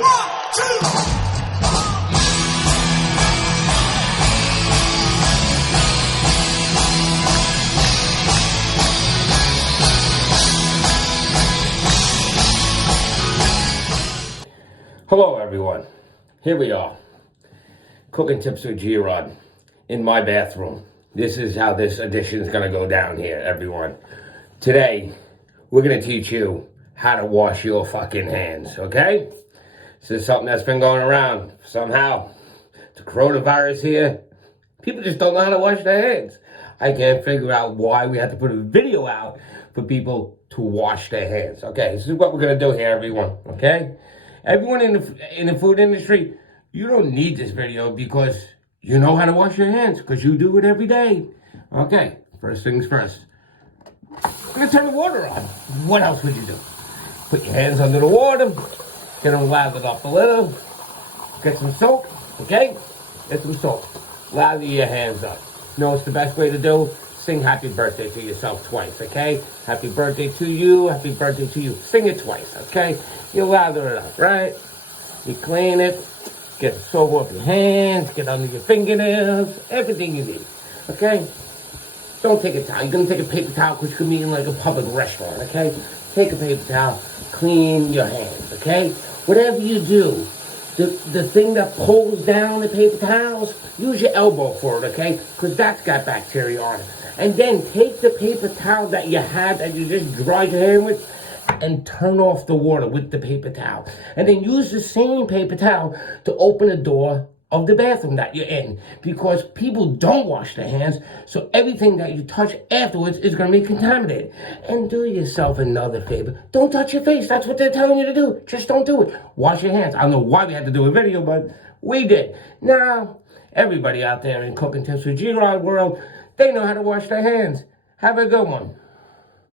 Hello everyone, here we are, cooking tips with G-Rod in my bathroom. This is how this edition is going to go down here, everyone. Today, we're going to teach you how to wash your fucking hands, okay? This is something that's been going around somehow. The coronavirus here, people just don't know how to wash their hands. I can't figure out why we have to put a video out for people to wash their hands. Okay, this is what we're going to do here, everyone, okay? Everyone in the food industry, you don't need this video because you know how to wash your hands because you do it every day. Okay, first things first. I'm going to turn the water on. What else would you do? Put your hands under the water, get them lathered up a little, get some soap, okay? Get some soap. Lather your hands up. You know what's the best way to do? Sing happy birthday to yourself twice, okay? Happy birthday to you, happy birthday to you. Sing it twice, okay? You lather it up, right? You clean it, get the soap off your hands, get under your fingernails, everything you need, okay? Don't take a towel. You're going to take a paper towel because you're going to be in like a public restaurant, okay? Take a paper towel, clean your hands, okay? Whatever you do, the thing that pulls down the paper towels, use your elbow for it, okay? Because that's got bacteria on it. And then take the paper towel that you had that you just dried your hand with and turn off the water with the paper towel. And then use the same paper towel to open the door of the bathroom that you're in. Because people don't wash their hands, so everything that you touch afterwards is going to be contaminated. And do yourself another favor. Don't touch your face. That's what they're telling you to do. Just don't do it. Wash your hands. I don't know why we had to do a video, but we did. Now, everybody out there in Cooking Tips with G-Rod world, they know how to wash their hands. Have a good one.